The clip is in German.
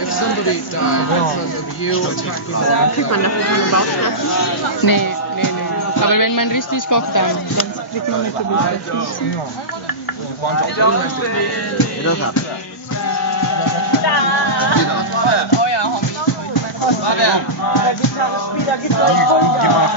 If somebody died because of you attacking Kriegt man dafür keine Bauchschmerzen? Nee. Aber wenn man richtig kocht, dann kriegt man mit Bauchschmerzen. Der Gitarrespieler gibt euch Vollgas.